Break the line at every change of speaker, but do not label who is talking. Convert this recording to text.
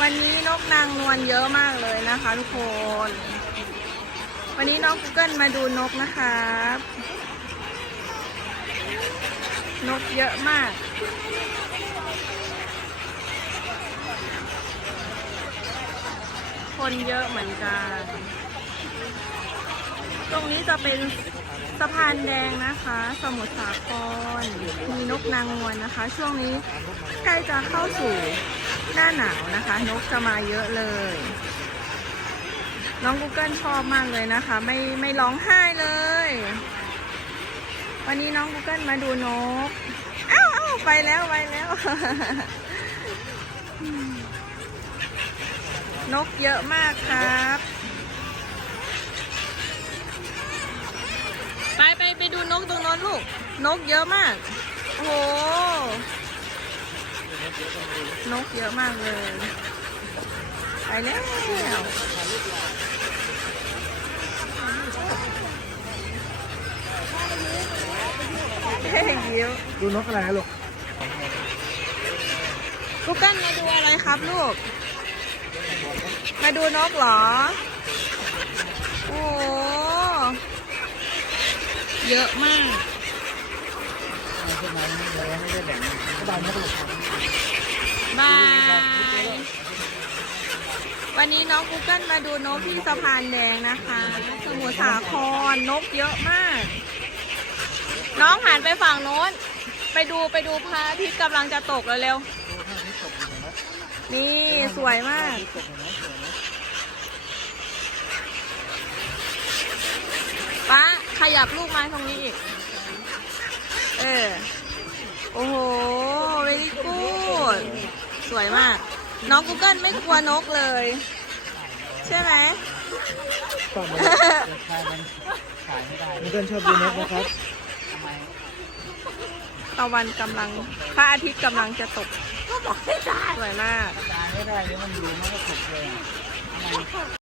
วันนี้นกนางนวลเยอะมากเลยนะคะ ทุกคน วันนี้น้อง Google มาดูนกนะครับ นกเยอะมาก คนเยอะเหมือนกัน ตรงนี้จะเป็นสะพานแดงนะคะ สมุทรสาคร มีนกนางนวลนะคะ ช่วงนี้ใกล้จะเข้าสู่ หน้าหนาวนะคะ นกจะมาเยอะเลย น้อง Google ชอบมากเลยนะคะ ไม่ไม่ร้องไห้เลย วันนี้น้อง Google มาดูนกอ้าวอ้าวไปแล้วไปแล้ว นกเยอะมากครับ ไปไปไปดูนกตรงโน้นลูก นกเยอะมาก โอ้โห นกเยอะมากเลย ไปแล้วเฮ้ยยิ้ว
ดูนกอะไรนะลูก
กูเกิลมาดูอะไรครับลูก มาดูนกเหรอ โอ้โหเยอะมาก บาย วันนี้น้อง Google มาดูนกที่สะพานแดงนะคะ สมุทรสาครนกเยอะมาก น้องหันไปฝั่งโน้น ไปดูไปดูพระอาทิตย์กำลังจะตกแล้วเร็วๆนี่สวยมาก ป้าขยับลูกไม้ตรงนี้อีก เออ โอ้โห very good สวยมาก น้อง Google ไม่กลัวนกเลย ใช่ไหม
ชอบมันราคามันขายไม่ได้เพื่อนชอบดูนกนะครับ
ตะวันกำลังพระอาทิตย์กำลังจะตกก็บอกไม่ได้สวยมาก
ขายไม่ได้เดี๋ยวมันดูมันก็ถูกเลย